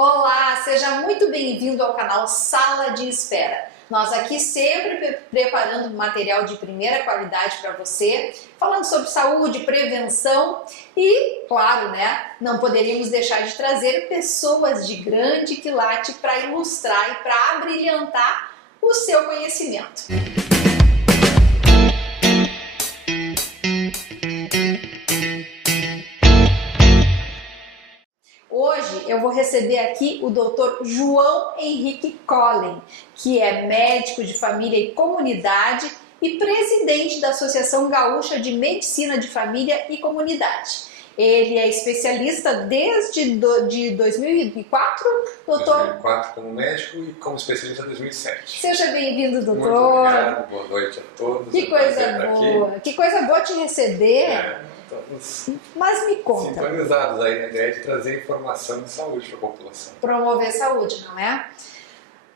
Olá, seja muito bem-vindo ao canal Sala de Espera. Nós aqui sempre preparando material de primeira qualidade para você, falando sobre saúde, prevenção e, claro, né, não poderíamos deixar de trazer pessoas de grande quilate para ilustrar e para abrilhantar o seu conhecimento. Hoje eu vou receber aqui o Dr. João Henrique Collen, que é médico de família e comunidade e presidente da Associação Gaúcha de Medicina de Família e Comunidade. Ele é especialista desde 2004, doutor? 2004 como médico e como especialista em 2007. Seja bem-vindo, doutor. Muito obrigado, boa noite a todos. Que coisa boa, que coisa boa te receber. Mas me conta. Sintonizados aí na ideia de trazer informação de saúde para a população. Promover saúde, não é?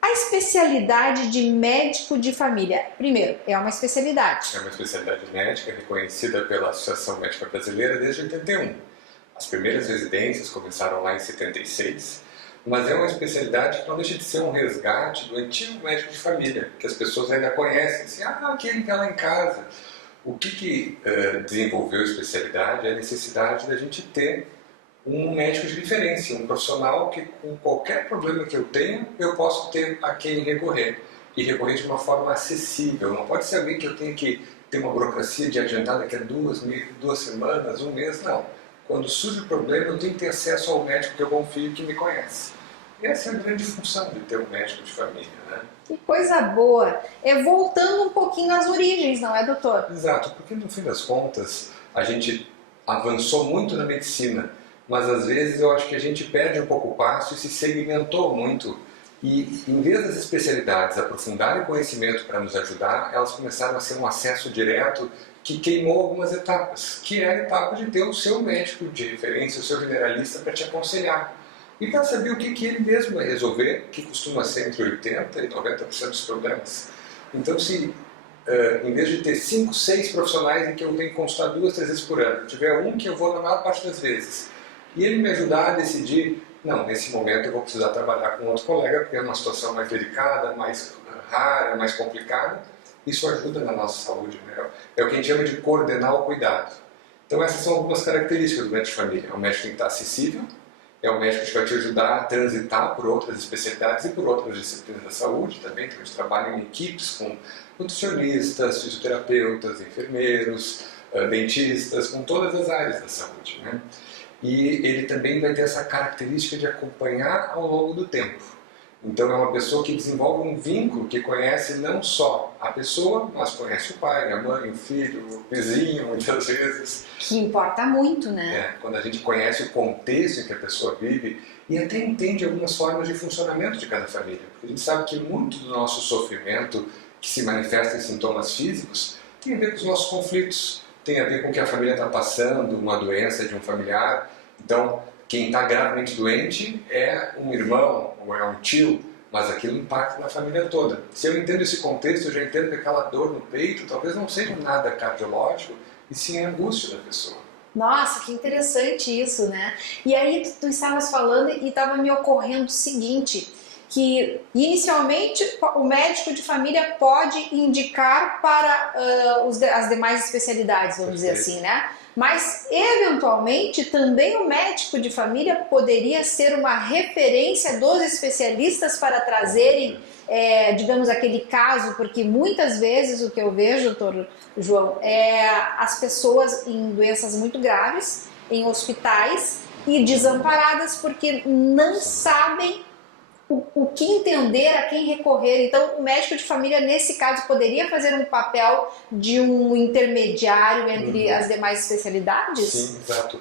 A especialidade de médico de família, primeiro, é uma especialidade. É uma especialidade médica reconhecida pela Associação Médica Brasileira desde 81. As primeiras residências começaram lá em 76, mas é uma especialidade que não deixa de ser um resgate do antigo médico de família, que as pessoas ainda conhecem, assim, aquele que é lá em casa. O que desenvolveu a especialidade é a necessidade da gente ter um médico de referência, um profissional que com qualquer problema que eu tenha, eu posso ter a quem recorrer. E recorrer de uma forma acessível. Não pode ser alguém que eu tenha que ter uma burocracia de agendar daqui a duas semanas, um mês, não. Quando surge o problema, eu tenho que ter acesso ao médico que eu confio e que me conhece. E essa é a grande função de ter um médico de família, né? Que coisa boa! É voltando um pouquinho às origens, não é, doutor? Exato, porque no fim das contas, a gente avançou muito na medicina, mas às vezes eu acho que a gente perde um pouco o passo e se segmentou muito. E em vez das especialidades aprofundarem o conhecimento para nos ajudar, elas começaram a ser um acesso direto que queimou algumas etapas, que é a etapa de ter o seu médico de referência, o seu generalista para te aconselhar. E para saber o que ele mesmo vai resolver, que costuma ser entre 80% e 90% dos problemas. Então, se em vez de ter 5, 6 profissionais em que eu tenho que consultar 2, 3 vezes por ano, tiver um que eu vou na maior parte das vezes, e ele me ajudar a decidir, não, nesse momento eu vou precisar trabalhar com outro colega, porque é uma situação mais delicada, mais rara, mais complicada, isso ajuda na nossa saúde, né? É o que a gente chama de coordenar o cuidado. Então essas são algumas características do médico de família. O médico tem que estar acessível, é um médico que vai te ajudar a transitar por outras especialidades e por outras disciplinas da saúde também, que a gente trabalha em equipes com nutricionistas, fisioterapeutas, enfermeiros, dentistas, com todas as áreas da saúde, né? E ele também vai ter essa característica de acompanhar ao longo do tempo. Então é uma pessoa que desenvolve um vínculo, que conhece não só a pessoa, mas conhece o pai, a mãe, o filho, o vizinho, muitas vezes. Que importa muito, né? Quando a gente conhece o contexto em que a pessoa vive e até entende algumas formas de funcionamento de cada família. Porque a gente sabe que muito do nosso sofrimento, que se manifesta em sintomas físicos, tem a ver com os nossos conflitos, tem a ver com o que a família está passando, uma doença de um familiar. Então, quem está gravemente doente é um irmão ou é um tio, mas aquilo impacta na família toda. Se eu entendo esse contexto, eu já entendo que aquela dor no peito talvez não seja nada cardiológico, e sim a angústia da pessoa. Nossa, que interessante isso, né? E aí tu estavas falando e estava me ocorrendo o seguinte, que inicialmente o médico de família pode indicar para as demais especialidades, vamos dizer assim, né? Mas, eventualmente, também o médico de família poderia ser uma referência dos especialistas para trazerem, digamos, aquele caso, porque muitas vezes o que eu vejo, doutor João, é as pessoas em doenças muito graves, em hospitais e desamparadas porque não sabem o que entender, a quem recorrer. Então, o médico de família, nesse caso, poderia fazer um papel de um intermediário entre as demais especialidades? Sim, exato.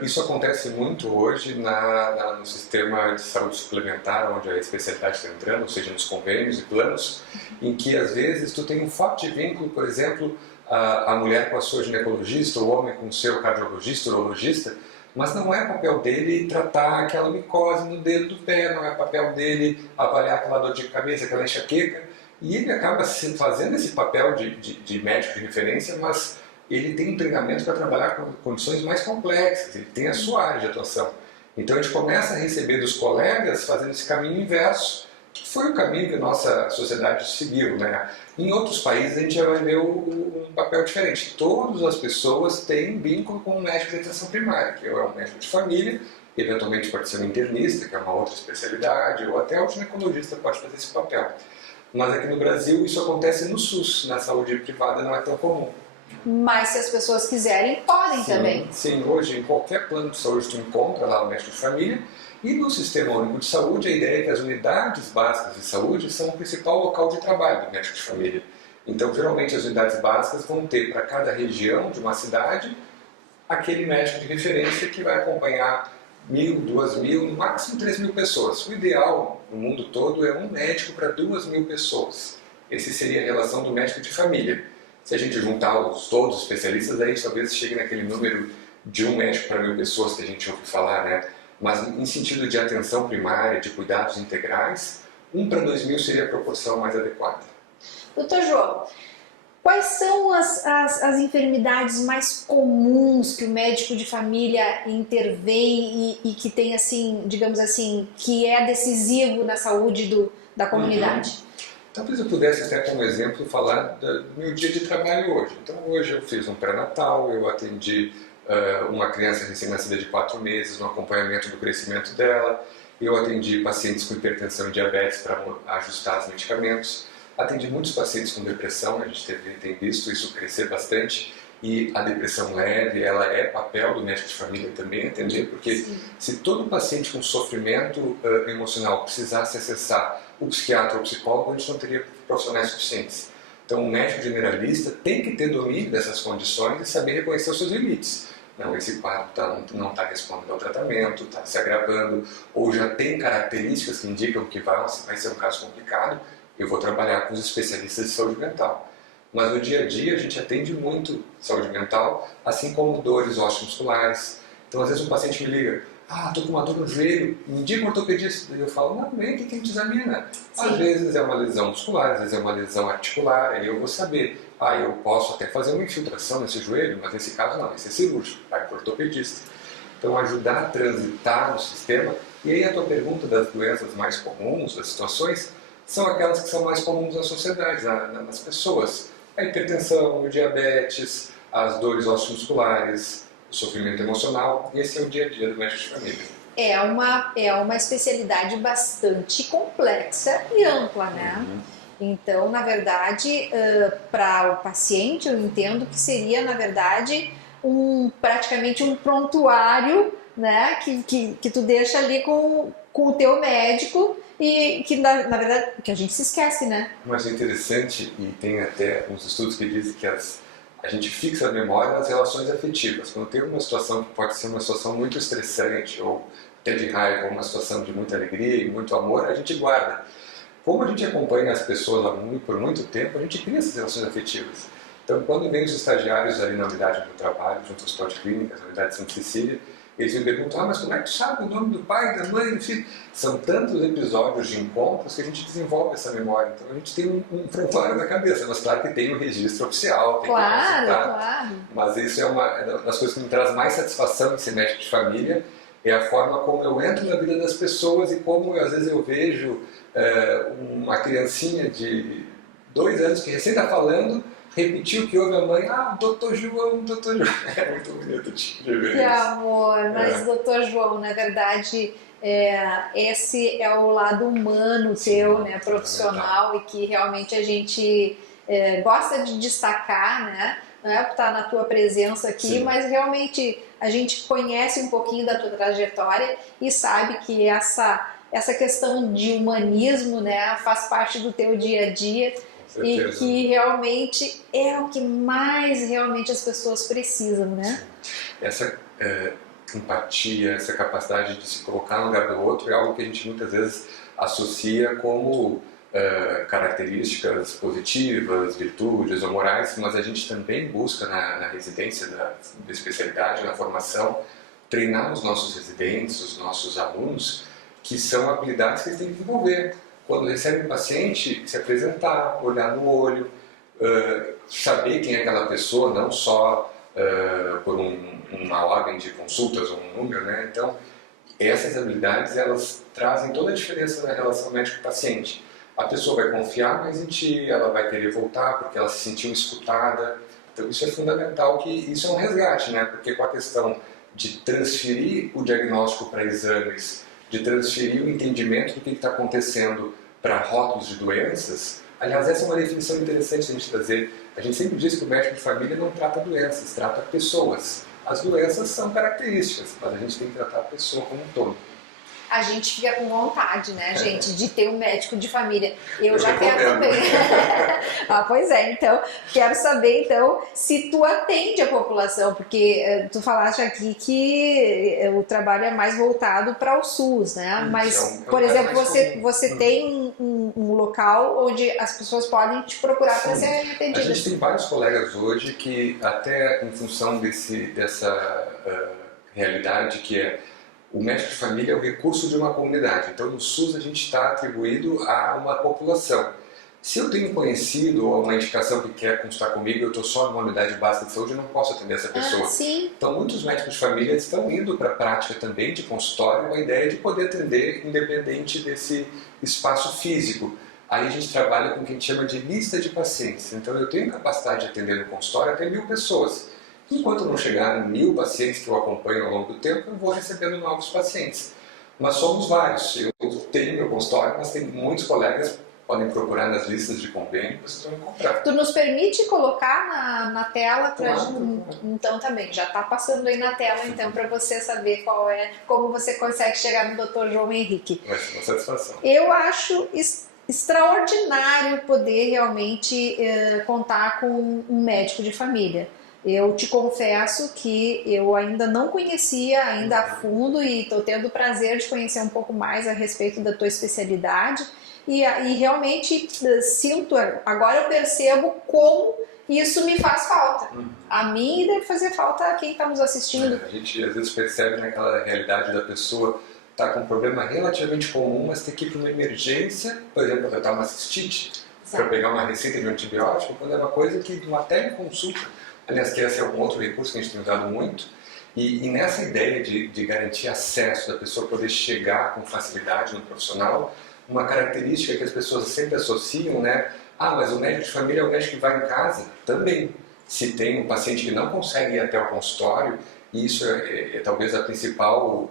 Isso acontece muito hoje no sistema de saúde suplementar, onde a especialidade está entrando, ou seja, nos convênios e planos, em que, às vezes, tu tem um forte vínculo, por exemplo, a mulher com a sua ginecologista, o homem com o seu cardiologista, urologista, mas não é papel dele tratar aquela micose no dedo do pé, não é papel dele avaliar aquela dor de cabeça, aquela enxaqueca, e ele acaba fazendo esse papel de médico de referência, mas ele tem um treinamento para trabalhar com condições mais complexas, ele tem a sua área de atuação. Então a gente começa a receber dos colegas fazendo esse caminho inverso, que foi o caminho que a nossa sociedade seguiu, né? Em outros países a gente já vai ver um papel diferente. Todas as pessoas têm vínculo com um médico de atenção primária, que é um médico de família, eventualmente pode ser um internista, que é uma outra especialidade, ou até o ginecologista pode fazer esse papel. Mas aqui no Brasil isso acontece no SUS, na saúde privada não é tão comum. Mas se as pessoas quiserem, podem também. Sim, hoje em qualquer plano de saúde tu encontra lá o médico de família, e no Sistema Único de Saúde a ideia é que as unidades básicas de saúde são o principal local de trabalho do médico de família. Então, geralmente as unidades básicas vão ter para cada região de uma cidade aquele médico de referência que vai acompanhar 1.000, 2.000, no máximo 3.000 pessoas. O ideal no mundo todo é um médico para 2.000 pessoas. Essa seria a relação do médico de família. Se a gente juntar todos os especialistas, aí talvez chegue naquele número de um médico para 1.000 pessoas que a gente ouve falar, né? Mas em sentido de atenção primária, de cuidados integrais, 1 para 2.000 seria a proporção mais adequada. Doutor João, quais são as enfermidades mais comuns que o médico de família intervém e que tem, assim, digamos assim, que é decisivo na saúde da comunidade? Talvez eu pudesse até, como exemplo, falar do meu dia de trabalho hoje. Então, hoje eu fiz um pré-natal, eu atendi uma criança recém-nascida de 4 meses no acompanhamento do crescimento dela, eu atendi pacientes com hipertensão e diabetes para ajustar os medicamentos, atendi muitos pacientes com depressão, a gente tem visto isso crescer bastante, e a depressão leve, ela é papel do médico de família também atender, porque Sim. se todo paciente com sofrimento emocional precisasse acessar o psiquiatra ou o psicólogo, a gente não teria profissionais suficientes. Então, o médico generalista tem que ter domínio dessas condições e saber reconhecer os seus limites. Não, esse quadro não está respondendo ao tratamento, está se agravando, ou já tem características que indicam que vai ser um caso complicado, eu vou trabalhar com os especialistas de saúde mental. Mas no dia a dia a gente atende muito saúde mental, assim como dores osteomusculares. Então, às vezes um paciente me liga, estou com uma dor no joelho, me indica um ortopedista. E eu falo, não, vem que quem te examina. Sim. Às vezes é uma lesão muscular, às vezes é uma lesão articular, aí eu vou saber. Eu posso até fazer uma infiltração nesse joelho, mas nesse caso não, esse é cirúrgico, vai para o ortopedista. Então, ajudar a transitar no sistema. E aí a tua pergunta das doenças mais comuns, das situações, são aquelas que são mais comuns na sociedade, nas pessoas. A hipertensão, o diabetes, as dores osteomusculares, o sofrimento emocional, esse é o dia a dia do médico de família. É uma especialidade bastante complexa e ampla, né? Então, na verdade, para o paciente, eu entendo que seria, na verdade, praticamente um prontuário, né? Que tu deixa ali com o teu médico e que, na verdade, que a gente se esquece, né? Mas é interessante, e tem até uns estudos que dizem que a gente fixa a memória nas relações afetivas. Quando tem uma situação que pode ser uma situação muito estressante, ou até de raiva, ou uma situação de muita alegria e muito amor, a gente guarda. Como a gente acompanha as pessoas por muito tempo, a gente cria essas relações afetivas. Então, quando vem os estagiários ali na unidade do trabalho, junto ao Hospital de Clínicas, na unidade de Santa Cecília, eles me perguntam, mas como é que tu sabe o nome do pai, da mãe, do filho? São tantos episódios de encontros que a gente desenvolve essa memória. Então a gente tem um prontuário na cabeça, mas claro que tem o registro oficial, tem que consultar. Claro. Mas isso é uma das coisas que me traz mais satisfação em ser médico de família, é a forma como eu entro na vida das pessoas e como às vezes eu vejo uma criancinha de 2 anos que recém está falando, repetiu que ouve a mãe, doutor João, doutor João. É muito bonito de ver. Que amor, mas doutor João, na verdade, esse é o lado humano teu, né, profissional, e que realmente a gente gosta de destacar, né, por estar na tua presença aqui, Sim. mas realmente a gente conhece um pouquinho da tua trajetória e sabe que essa questão de humanismo, né, faz parte do teu dia a dia. E que realmente é o que mais realmente as pessoas precisam, né? Essa empatia, essa capacidade de se colocar no lugar do outro é algo que a gente muitas vezes associa como características positivas, virtudes ou morais, mas a gente também busca na residência da especialidade, na formação, treinar os nossos residentes, os nossos alunos, que são habilidades que eles têm que desenvolver. Quando recebe um paciente, se apresentar, olhar no olho, saber quem é aquela pessoa, não só por uma ordem de consultas ou um número, né? Então, Essas habilidades, elas trazem toda a diferença na relação médico-paciente. A pessoa vai confiar mais em ti, ela vai querer voltar porque ela se sentiu escutada. Então isso é fundamental, que isso é um resgate, né? Porque com a questão de transferir o diagnóstico para exames, de transferir o entendimento do que está acontecendo para rótulos de doenças, aliás, essa é uma definição interessante a gente trazer. A gente sempre diz que o médico de família não trata doenças, trata pessoas. As doenças são características, mas a gente tem que tratar a pessoa como um todo. A gente fica com vontade, né, gente, de ter um médico de família. Eu já quero também. Pois é, então, quero saber, então, se tu atende a população, porque tu falaste aqui que o trabalho é mais voltado para o SUS, né? Mas, por exemplo, você tem um local onde as pessoas podem te procurar para serem atendidas. A gente tem vários colegas hoje que, até em função dessa realidade que é o médico de família é o recurso de uma comunidade. Então, no SUS, a gente está atribuído a uma população. Se eu tenho um conhecido ou uma indicação que quer consultar comigo, eu estou só numa unidade básica de saúde, eu não posso atender essa pessoa. Então, muitos médicos de família estão indo para a prática também de consultório com a ideia de poder atender independente desse espaço físico. Aí a gente trabalha com o que a gente chama de lista de pacientes. Então, eu tenho capacidade de atender no consultório até 1.000 pessoas. Enquanto não chegar 1.000 pacientes que eu acompanho ao longo do tempo, eu vou recebendo novos pacientes. Mas somos vários. Eu tenho meu consultório, mas tem muitos colegas que podem procurar nas listas de convênio que vocês vão encontrar. Tu nos permite colocar na tela? Claro. Então também, já está passando aí na tela, então, para você saber como você consegue chegar no Dr. João Henrique. Vai ser uma satisfação. Eu acho extraordinário poder realmente contar com um médico de família. Eu te confesso que eu ainda não conhecia ainda a fundo e estou tendo o prazer de conhecer um pouco mais a respeito da tua especialidade e realmente sinto, agora eu percebo como isso me faz falta. A mim deve fazer falta a quem está nos assistindo. A gente às vezes percebe naquela realidade da pessoa estar com um problema relativamente comum, mas ter que ir para uma emergência, por exemplo, tratar uma cistite, para pegar uma receita de um antibiótico, quando é uma coisa que uma teleconsulta. Aliás, que esse é um outro recurso que a gente tem usado muito, e nessa ideia de garantir acesso, da pessoa poder chegar com facilidade no profissional, uma característica que as pessoas sempre associam, né? Mas o médico de família é o médico que vai em casa? Também. Se tem um paciente que não consegue ir até o consultório, e isso é talvez a principal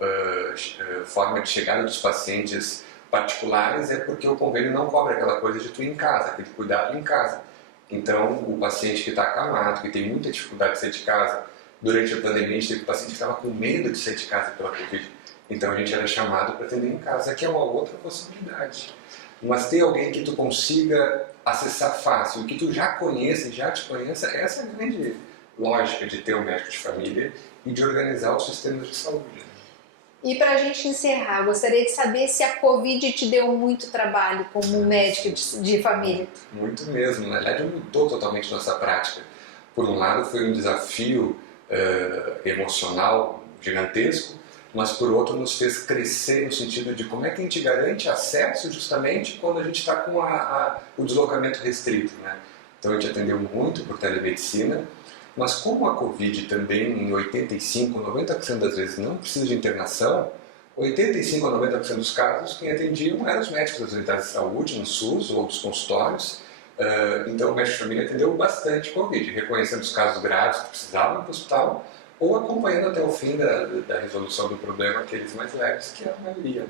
forma de chegada dos pacientes particulares, é porque o convênio não cobra aquela coisa de tu ir em casa, aquele cuidado em casa. Então, o paciente que está acamado, que tem muita dificuldade de sair de casa, durante a pandemia a gente teve paciente que estava com medo de sair de casa pela Covid. Então a gente era chamado para atender em casa, que é uma outra possibilidade. Mas ter alguém que tu consiga acessar fácil, que tu já conheça e já te conheça, essa é a grande lógica de ter um médico de família e de organizar os sistemas de saúde. E para a gente encerrar, gostaria de saber se a Covid te deu muito trabalho como médico de família. Muito mesmo. Na verdade, mudou totalmente nossa prática. Por um lado, foi um desafio emocional gigantesco, mas por outro nos fez crescer no sentido de como é que a gente garante acesso justamente quando a gente está com o deslocamento restrito, né? Então a gente atendeu muito por telemedicina, mas como a Covid também em 85, 90% das vezes não precisa de internação, 85 a 90% dos casos quem atendiam eram os médicos das unidades de saúde, no SUS ou dos consultórios. Então o médico de família atendeu bastante Covid, reconhecendo os casos graves que precisavam ir para o hospital ou acompanhando até o fim da resolução do problema, aqueles mais leves, que é a maioria, né?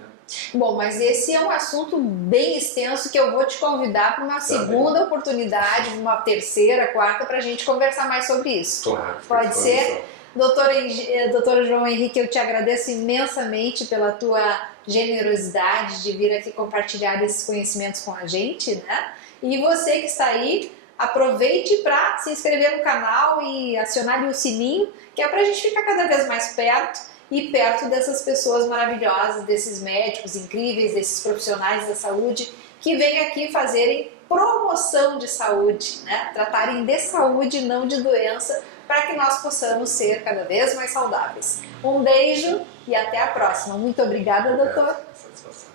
Bom, mas esse é um assunto bem extenso que eu vou te convidar para uma segunda oportunidade, uma terceira, quarta, para a gente conversar mais sobre isso. Claro. Pode ser? Doutor João Henrique, eu te agradeço imensamente pela tua generosidade de vir aqui compartilhar esses conhecimentos com a gente, né? E você que está aí, aproveite para se inscrever no canal e acionar ali o sininho, que é para a gente ficar cada vez mais perto e perto dessas pessoas maravilhosas, desses médicos incríveis, desses profissionais da saúde que vêm aqui fazerem promoção de saúde, né? Tratarem de saúde, não de doença, para que nós possamos ser cada vez mais saudáveis. Um beijo e até a próxima. Muito obrigada, doutor. Satisfação.